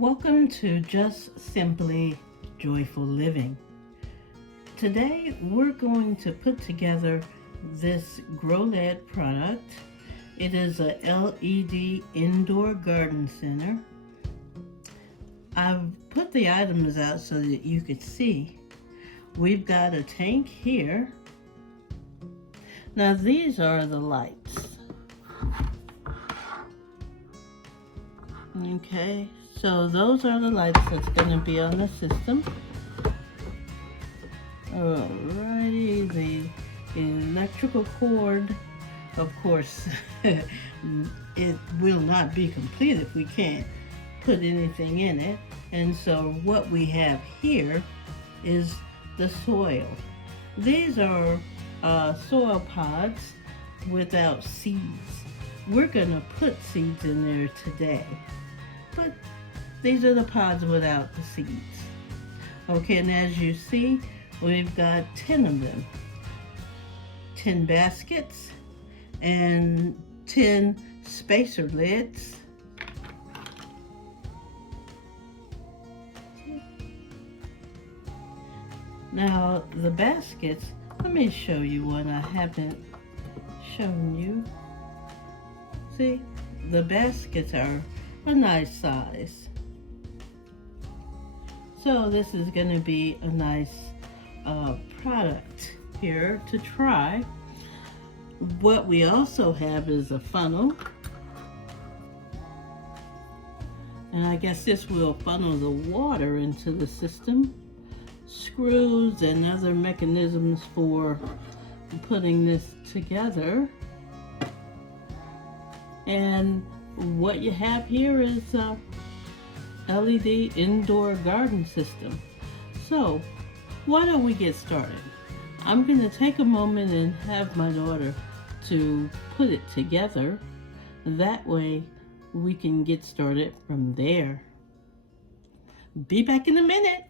Welcome to Just Simply Joyful Living. Today we're going to put together this Grow LED product. It is a LED indoor garden center. I've put the items out so that you could see. We've got a tank here. Now these are the lights. Okay, so those are the lights that's going to be on the system. Alrighty, the electrical cord, of course, it will not be complete if we can't put anything in it. And so what we have here is the soil. These are soil pods without seeds. We're going to put seeds in there today, but these are the pods without the seeds. Okay, and as you see, we've got 10 of them. 10 baskets and 10 spacer lids. Now the baskets, let me show you one I haven't shown you. See, the baskets are a nice size. So this is going to be a nice product here to try. What we also have is a funnel. And I guess this will funnel the water into the system. Screws and other mechanisms for putting this together. And what you have here is a LED indoor garden system. So why don't we get started? I'm going to take a moment and have my daughter to put it together. That way we can get started from there. Be back in a minute.